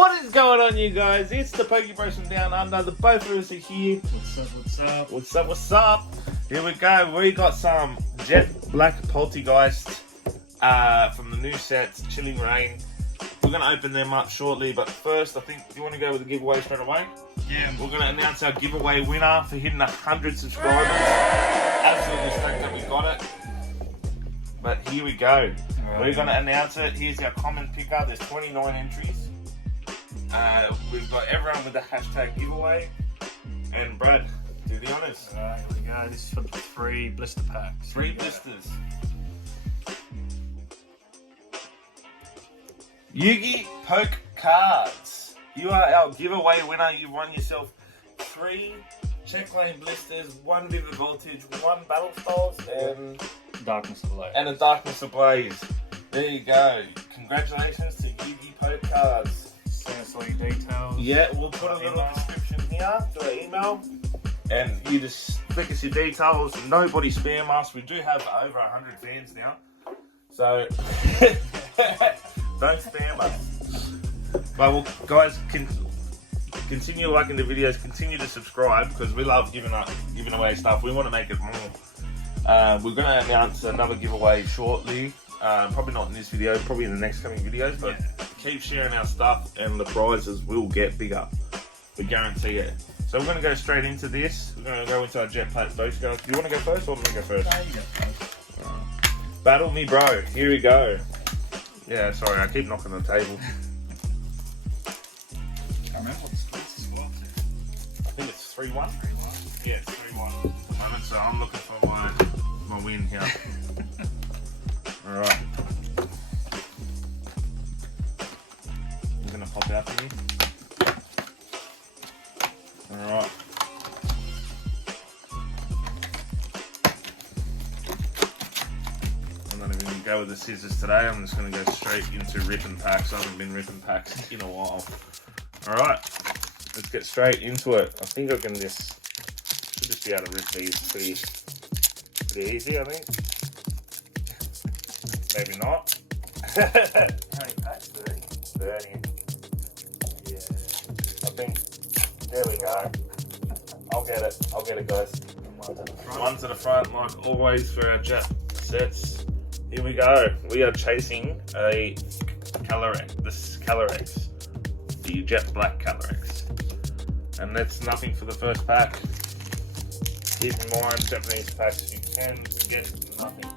What is going on, you guys? It's the PokeBros from Down Under. The both of us are here. What's up, what's up? What's up, what's up? Here we go. We got some Jet Black Poltergeist from the new sets, Chilling Rain. We're going to open them up shortly, but first, I think, you want to go with the giveaway straight away? Yeah. We're going to announce our giveaway winner for hitting 100 subscribers. Absolutely stoked that we got it. But here we go. Right. We're going to announce it. Here's our common picker. There's 29 entries. We've got everyone with the hashtag giveaway. And Brad, do the honours. Alright, here we go. This is for the 3 blister packs. 3 blisters. Yugi Poke Cards. You are our giveaway winner. You've won yourself 3 Check Lane blisters, 1 Vivid Voltage, 1 Battle Styles, and Darkness Ablaze. And a Darkness Ablaze. There you go. Congratulations to Yugi Poke Cards. Send us all your details. Yeah, we'll put a little description here to our email. And you just click us your details. Nobody spam us. We do have over 100 fans now. So, don't spam us. But we'll, guys, continue liking the videos. Continue to subscribe because we love giving away stuff. We want to make it more. We're going to announce another giveaway shortly. Probably not in this video, probably in the next coming videos. But keep sharing our stuff and the prizes will get bigger. We guarantee it. So we're going to go straight into this. We're going to go into our Jetpack Boost. Do you want to go first or let me go first? No, you go first. Battle me, bro. Here we go. Yeah, sorry, I keep knocking the table. I remember what the splits as well, too. I think it's 3-1. Yeah, it's 3-1 at the moment, so I'm looking for my win here. Alright. I'm going to pop out for you. Alright. I'm not even going to go with the scissors today. I'm just going to go straight into ripping packs. I haven't been ripping packs in a while. Alright. Let's get straight into it. I think I can should just be able to rip these pretty easy, I think. Maybe not. How many packs? 30. Yeah. I think. There we go. I'll get it, guys. One to the front, like always for our Jet sets. Here we go. We are chasing a Calyrex. The Jet Black Calyrex. And that's nothing for the first pack. Keep in mind, Japanese packs, you can get nothing.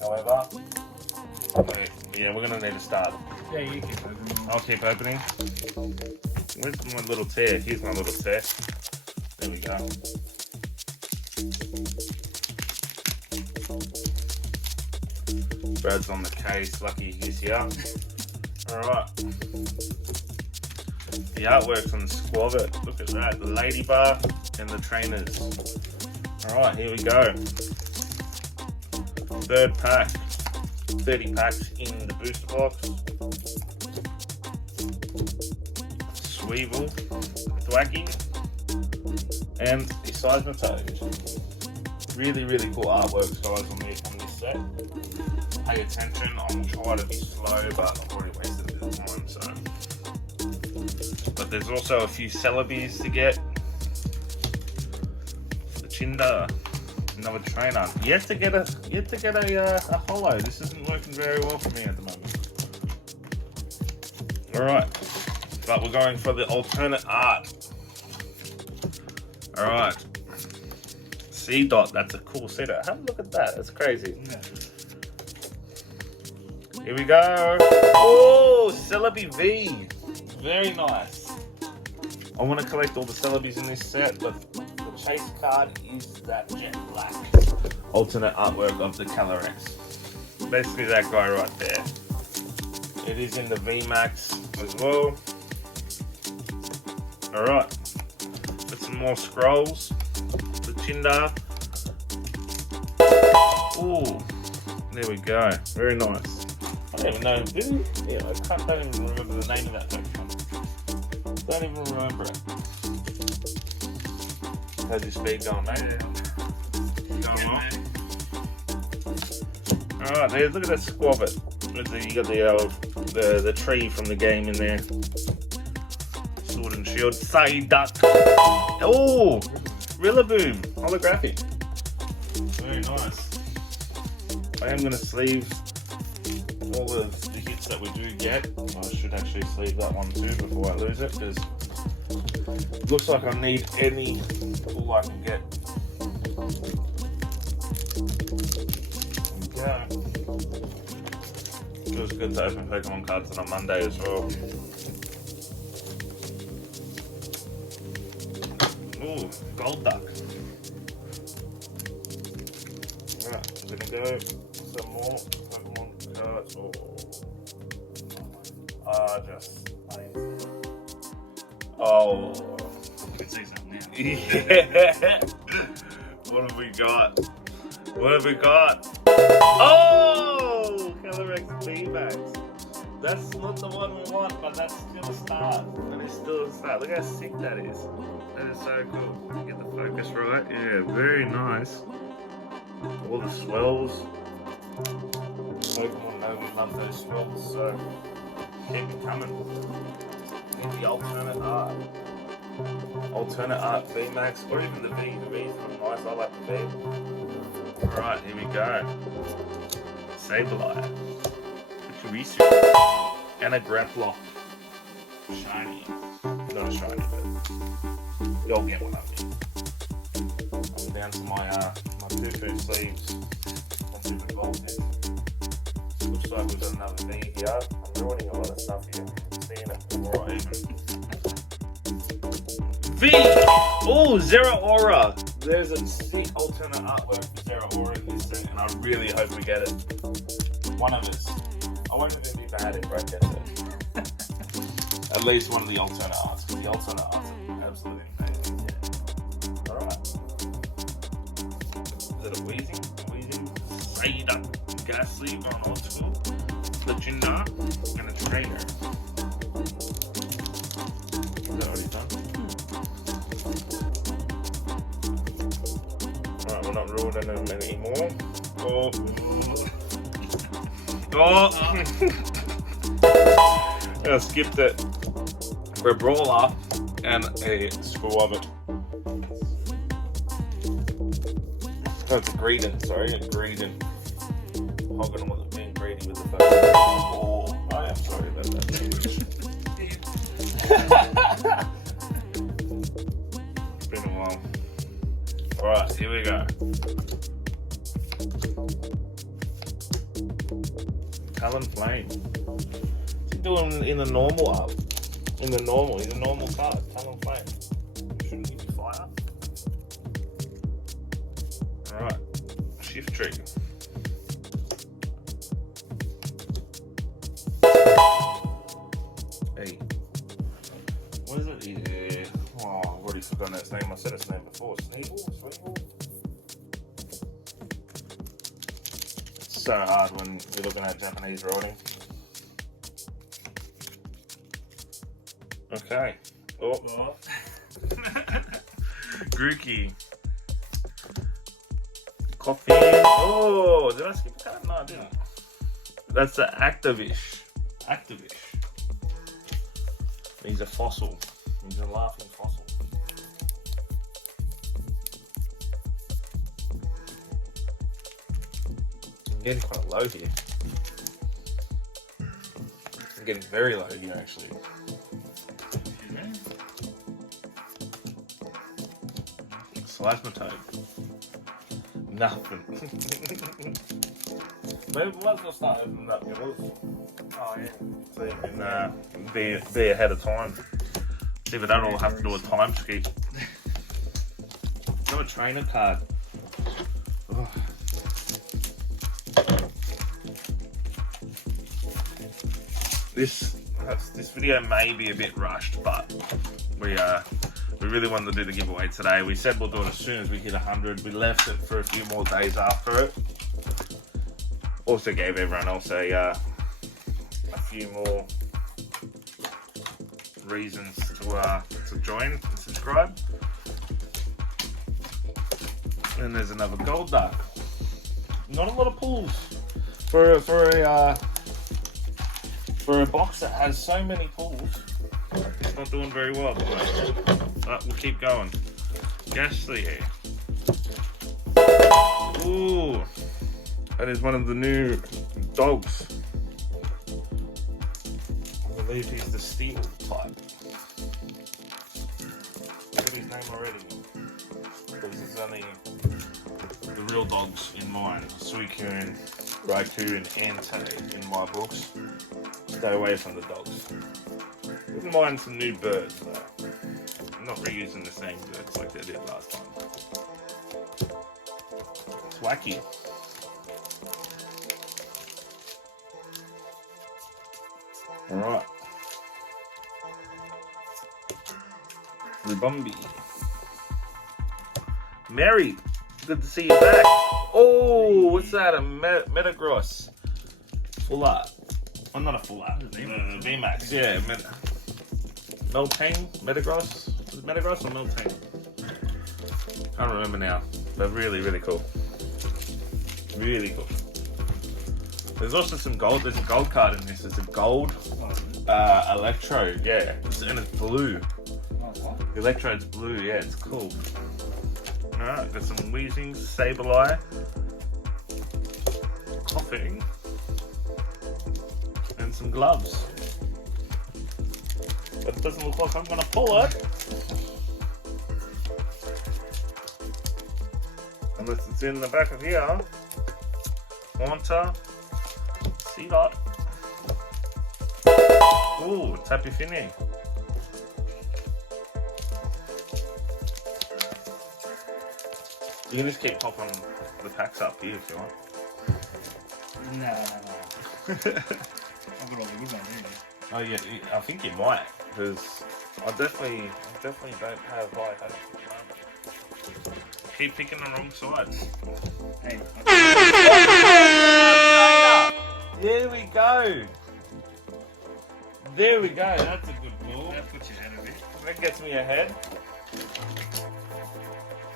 However, yeah, we're going to need to start. Yeah, you keep opening. I'll keep opening. Where's my little tear? Here's my little tear. There we go. Brad's on the case. Lucky he's here. Alright. The artwork's on the Squavit. Look at that. The ladybug and the trainers. Alright, here we go. 3rd pack. 30 packs in the booster box. Sweeble, Thwacky, and the Seismitoad. Really, really cool artworks, guys, on this set. Pay attention. I'm trying to be slow, but I've already wasted a bit of time, so. But there's also a few Celebes to get. The Chinda. Another trainer. Yet to get a holo. This isn't working very well for me at the moment. Alright. But we're going for the alternate art. Alright. C-Dot. That's a cool setup. Have a look at that. That's crazy. Yeah. Here we go. Oh, Celebi V. Very nice. I want to collect all the Celebes in this set, but chase card is that Jet Black alternate artwork of the Calyrex. Basically that guy right there. It is in the VMAX as well. Alright. Got some more scrolls. The Chinda. Ooh. There we go. Very nice. I don't even know. I don't even remember the name of that Pokemon. Don't even remember it. How's your speed going, mate? Yeah. Going well. Alright, look at that Squavit. You got the tree from the game in there. Sword and Shield. Psyduck. Oh, Rillaboom. Holographic. Very nice. I am going to sleeve all of the hits that we do get. I should actually sleeve that one too before I lose it, because it looks like I need any pull I can get. Yeah. Feels good to open Pokemon cards on a Monday as well. Ooh, Gold Duck. Alright, I'm gonna go some more Pokemon cards. Oh. You can see something now. Yeah. What have we got? What have we got? Oh! Calyrex VMAX. That's not the one we want, but that's still a start. That is still a start. Look how sick that is. That is so cool. Get the focus right. Yeah, very nice. All the swells. Pokemon know we love those swells, so keep it coming. Get the alternate art. Alternate art VMAX, or even the V. The V's really nice. I like the V. Alright, here we go. Sableye. Chorizo. And a Grappler. Shiny. Not a shiny, but you'll get one of me. I'm down to my Poo-Poo sleeves. That's even gold bit. Looks like we've got another V here. I'm ruining a lot of stuff here. I'm seeing it before I even. V! Oh, Zeraora! There's a sick alternate artwork for Zeraora here soon, and I really hope we get it. One of us. I won't even be bad if Brad gets it. At least one of the alternate arts, because the alternate arts are absolutely amazing. Yeah. Alright. Is it a Weezing? Psyduck. Ghastly on old school. Legenda. And a trainer. Is that already done? Alright, we're not ruining them anymore. Oh. Oh! I skipped it. For a Brawler and a Squirrel. No, it's a Greedent, sorry, a Greedent. Hogging on being greedy with the phone. Oh, I am sorry about that. It's been a while. Alright, here we go. Talonflame. What's he doing in the normal up? In the normal, he's a normal card. Talonflame. Shouldn't he be fire? Alright. Shift tree. Hey. What is it? Yeah. Oh, I've already forgotten its name. I said its name before. Sneeble? It's so hard when you're looking at Japanese writing. Okay. Oh. Grookey. Coffee. Oh, did I skip a card? No, I didn't. That's the Activish. He's a fossil. He's a laughing fossil. I'm getting quite low here. I'm getting very low here, actually. Seismitoad. Nothing. Maybe we might as well start opening up yours. Oh, yeah. So you can be ahead of time. See if I don't all have to do a time skip. Got a trainer card. Oh. This video may be a bit rushed, but we really wanted to do the giveaway today. We said we'll do it as soon as we hit 100. We left it for a few more days after it. Also gave everyone else a few more reasons to join and subscribe. And there's another Gold Duck. Not a lot of pulls for For a box that has so many pulls, it's not doing very well at the moment. But we'll keep going. Ghastly here. Ooh, that is one of the new dogs. I believe he's the steel type. I got his name already. Because there's only the real dogs in mine. Suicune, Raikou, and Entei in my books. Stay away from the dogs. Wouldn't mind some new birds though. I'm not reusing the same birds like they did last time. It's wacky. Alright. Rubumbi. Mary, good to see you back. Oh, what's that? A Metagross. Full art. Oh, not a full art. VMAX, yeah. Meltane? Metagross? Was it Metagross or Meltane? Can't remember now. But really, really cool. Really cool. There's also some gold. There's a gold card in this. There's a gold Electrode, yeah. And it's blue. The Electrode's blue, yeah, it's cool. Alright, got some Weezing, Sableye, Coughing, and some gloves. But it doesn't look like I'm gonna pull it. Unless it's in the back of here. Haunter, Seedot. Ooh, Tapu Fini. You can just keep popping the packs up here if you want. No. I've got all the good ones anyway. Oh yeah, I think you might, because I definitely don't have high hopes at the moment. Keep picking the wrong sides. Hey. There we go. There we go. That's a good ball. That puts you ahead of it. That gets me ahead.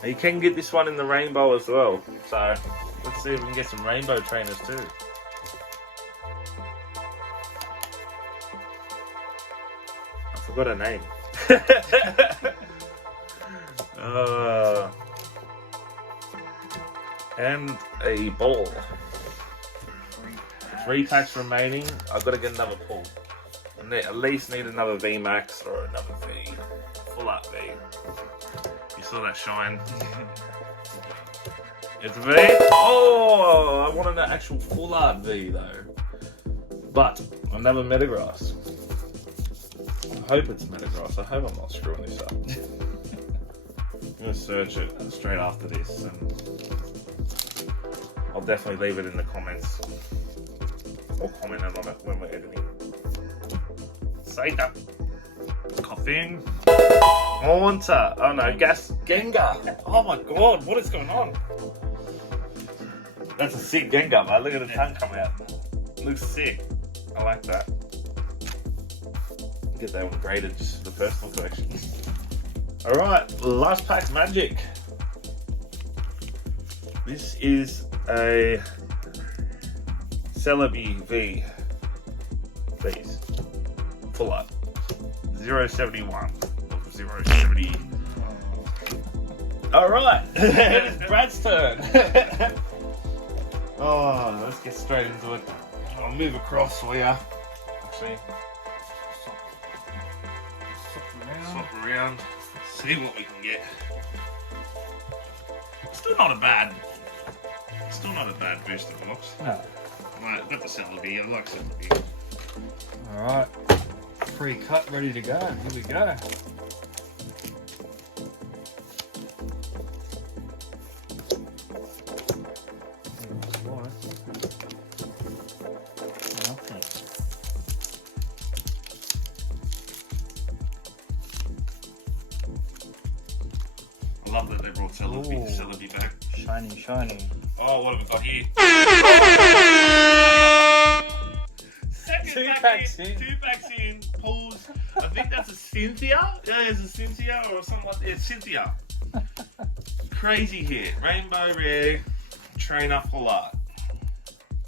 You can get this one in the rainbow as well. So let's see if we can get some rainbow trainers too. I forgot her name. And a ball. 3 packs remaining. I've got to get another pull. I at least need another VMAX or another V. Full up V. You saw that shine? It's a V. Oh, I wanted an actual full art V though. But another Metagross. I hope it's Metagross. I hope I'm not screwing this up. I'm gonna search it straight after this, and I'll definitely leave it in the comments. Or comment on it when we're editing. Saita. Coughing. Haunter. Oh no, Gengar. Oh my god, what is going on? That's a sick Gengar, mate. Look at the tongue come out. Looks sick. I like that. Get that one graded just for the personal collection. Alright, last pack magic. This is a Celebi V. Please. Full art. 071 of 070. Alright, it's Brad's turn. Oh, let's get straight into it. I'll move across for you. Actually, swap around, see what we can get. Still not a bad booster box. No. Right, got the Celebi. I like Celebi. Alright. Pre-cut, ready to go. Here we go. I love that they brought Celebi back. Shiny, shiny. Oh, what have we got here? Two packs in. Pulls. I think that's a Cynthia. Yeah, it's a Cynthia or something like that. It's Cynthia. Crazy hit. Rainbow rare. Trainer full art.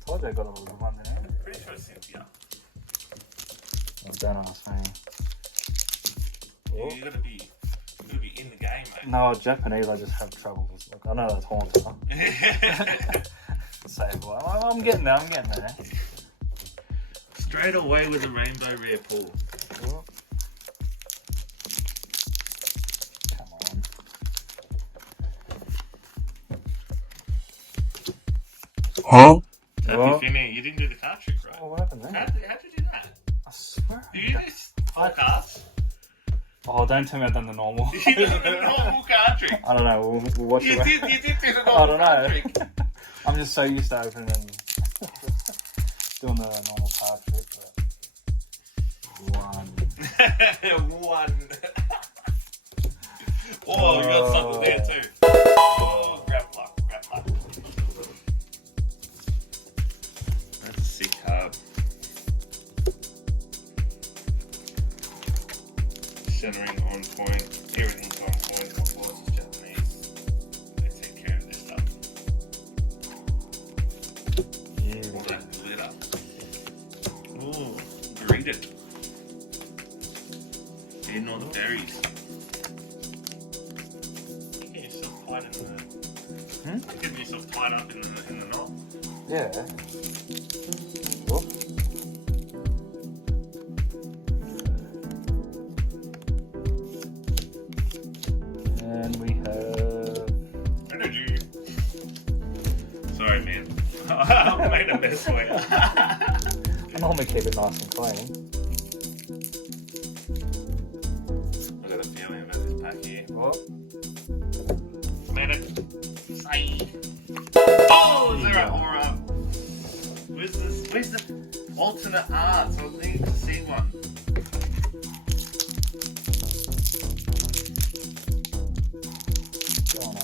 Told you I got a little one there. Pretty sure it's Cynthia. Oh, don't ask me. You gotta be in the game, mate. No, Japanese, I just have trouble. Look, I know that's haunter. Say, well, I'm getting there, Straight away with a rainbow rare pull. Oh. Come on. Huh? Happy Finny, you didn't do the card trick, right? Oh, what happened there? How'd you do that? I swear. Do you use 4 cards? Oh, don't tell me I've done the normal. You did the normal card trick. I don't know, we'll watch You it. did do the I normal don't card know. trick. I'm just so used to opening and doing the normal card trick, but... One. Oh, we got something there too. Oh, grab luck. That's a sick card. Centering on point, everything's on point. Of course, it's Japanese. They take care of this stuff. Yeah. All that glitter. Ooh, greeted. Eating all the berries. You get yourself tied in the. Hmm? You get yourself tied up in the knot. Yeah. Whoop. And we have... Energy. Sorry, man. I made a mess for you. I normally keep it nice and clean. I got a feeling about this pack here. What? Made it. Say. Oh, zero aura. Where's the alternate art? So I need to see one. Come on.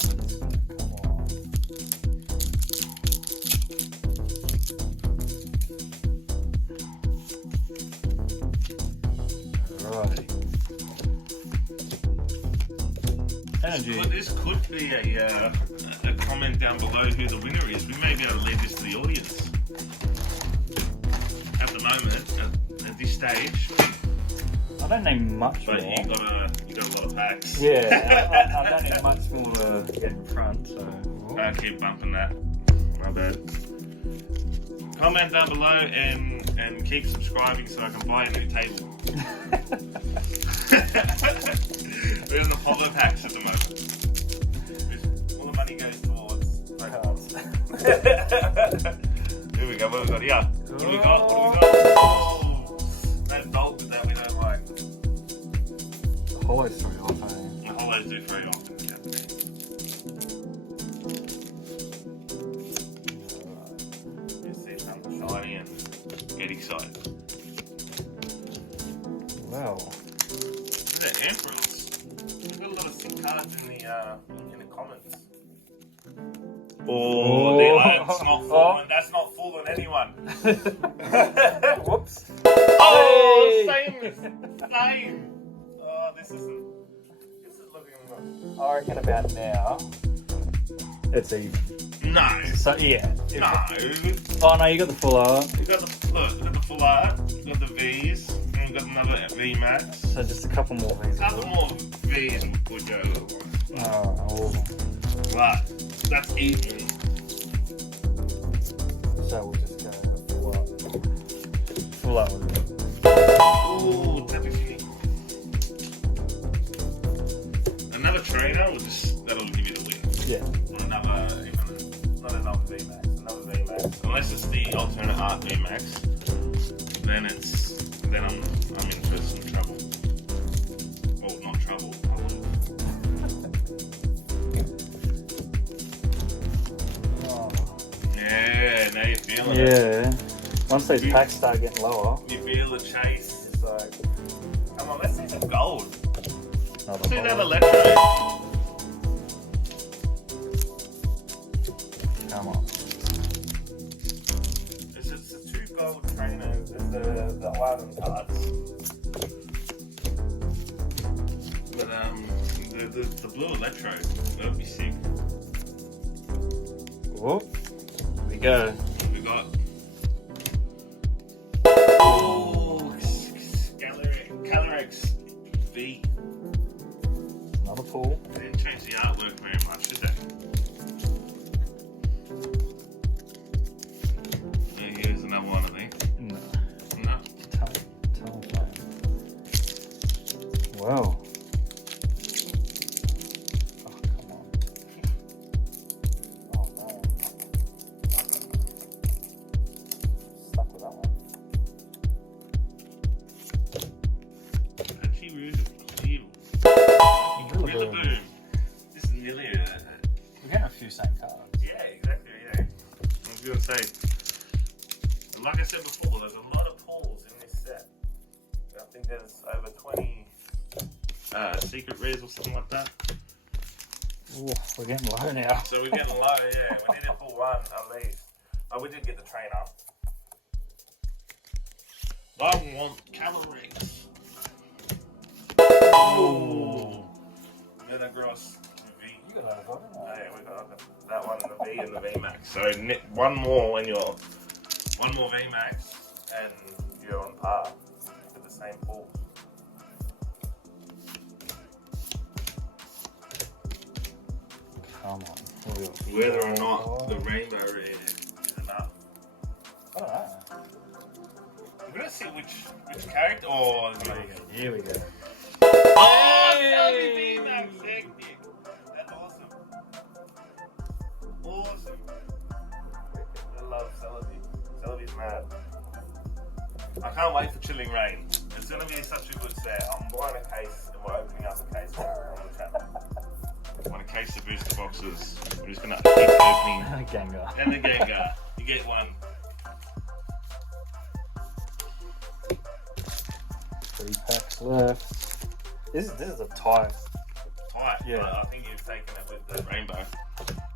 Alrighty. Energy. Well, this could be a comment down below who the winner is. We may be able to leave this to the audience. At the moment, at this stage. I don't need much But more. you got a lot of packs. Yeah, I don't need much more to get in front, so... I keep bumping that. My bad. Comment down below and keep subscribing so I can buy a new table. We're in the Polo packs at the moment. All the money goes towards cards. Here we go. What have we got here? What do we got? Oh, that dog that we don't like. The hollows throw you off, eh? The hollows do throw you off in the Japanese. You see something shiny and get excited. Well, Look at Emperors. We've got a lot of sick cards in the comments. Oh, that's not fooling. That's not fooling anyone. whoops. Oh, Hey! same. Oh, this is looking good. I reckon about now, it's even. No. So, yeah. No. Oh, no, you got the full art. We got the full art. We got the V's. And we got another V Max. So just a couple more of these. A couple more V's would go. Oh, But that's even. so we'll just go full art. Full art with it. Ooh, tappy feet. Another trainer that'll give you the win. Yeah. Or not another V Max. Another V Max. Unless it's the alternate art V Max, then I'm in for some trouble. Oh, not trouble. Oh. Yeah, now you're feeling it. Yeah. Once these packs start getting lower, You feel the chase. it's like... Come on, let's see some gold. Another See that bottle. electro. Come on. It's just the 2 gold trainers and the Iron cards. But the blue electro, that'll be sick. Whoop. Here we go. We got. Oh, V. Another pool. They didn't change the artwork very much, did they? Yeah, here's another one, I think. No. No. Telephone. Whoa. Oh, come on. Oh, no. Stuck with that one. Actually, Rillaboom. This is nearly a... We're getting a few same cards. Yeah, exactly, yeah. I was going to say, like I said before, there's a lot of pulls in this set. I think there's over 20 secret rares or something like that. Ooh, we're getting low now. So we're getting low, yeah. We need to pull one at least. Oh, we did get the trainer. I want calories. Oh! Metagross V. You got that one, Oh, yeah, we got that one, the V and the V Max. So one more and you're one more V Max and you're on par with the same pool. Come on. Whether or not the rainbow red is enough. I don't know. We're gonna see which character. Oh, Here we go. oh, Celebi V Max, hectic. That's awesome. Awesome. I love Celebi. Celebi's mad. I can't wait for Chilling Rain. It's gonna be such a good set. I'm buying a case and we're opening up a case on the channel. I want a case of booster boxes. We're just gonna keep opening. Gengar. And the Gengar. You get one. 3 packs left. This is a tie. Tight. Yeah. But I think you've taken it with the rainbow.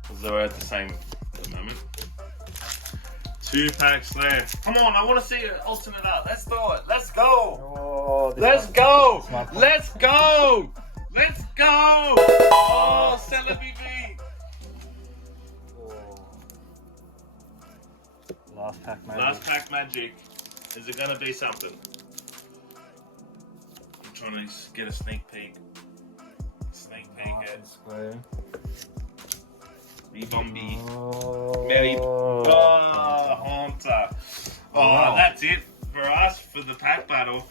Because they're at the same at the moment. 2 packs left. Come on, I want to see it alternate up. Let's do it. Let's go. Oh, Let's go. This might- Let's go. Let's go. Oh, Celebi V. Last pack, maybe. Last pack magic. Is it going to be something? I'm trying to get a sneak peek. Sneak peek at Square. Bombi. Oh. Mary. Oh, Haunter. Oh, Wow. that's it for us for the pack battle.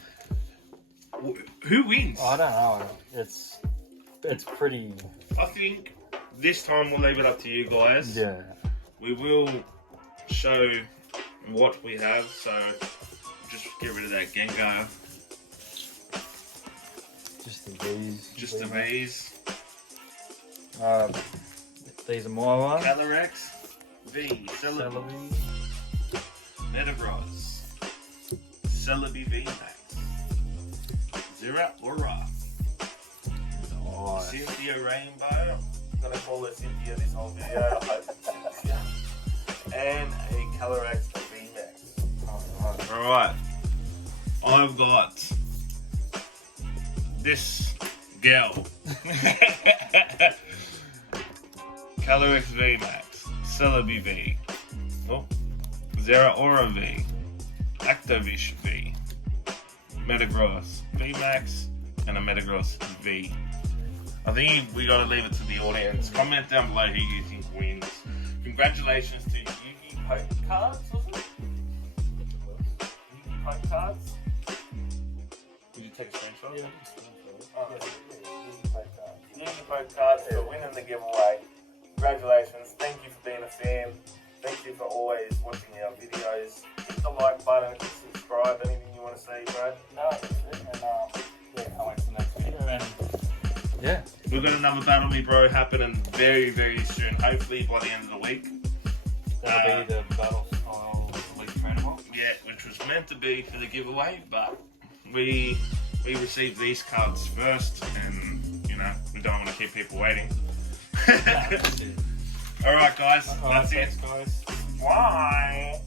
Who wins? I don't know. It's pretty. I think this time we'll leave it up to you guys. Yeah. We will show what we have, so just get rid of that Gengar. Just the V's. Just the V's. These are my ones. Calyrex. V. Celebi. Celebi. Metagross. Celebi V Max. Zera Aura. Nice. Cynthia Rainbow. I'm gonna call her Cynthia this whole video. I hope it's Cynthia. And a Calyrex V Max. Alright. I've got this girl. Calyrex V Max. Celebi V. Oh. Zera Aura V. Actovish V. Metagross V Max. And a Metagross V. I think we gotta leave it to the audience. Comment down below who you think wins. Congratulations to Yugi Poke Cards, was it? Yugi Poke Cards? Did you take a screenshot? Yeah. Oh, Yugi Poke Cards for winning the giveaway. Congratulations. Thank you for being a fan. Thank you for always watching our videos. Hit the like button, hit subscribe. Anything you want to say, Brad? No, that's it. And yeah, can't wait for the next video. And yeah. We've got another Battle Me Bro happening very, very soon. Hopefully by the end of the week. That'll be the Battle Style Elite Trainer. Yeah, which was meant to be for the giveaway, but we received these cards first, and you know we don't want to keep people waiting. All right, guys, that's it. Thanks, guys. Bye.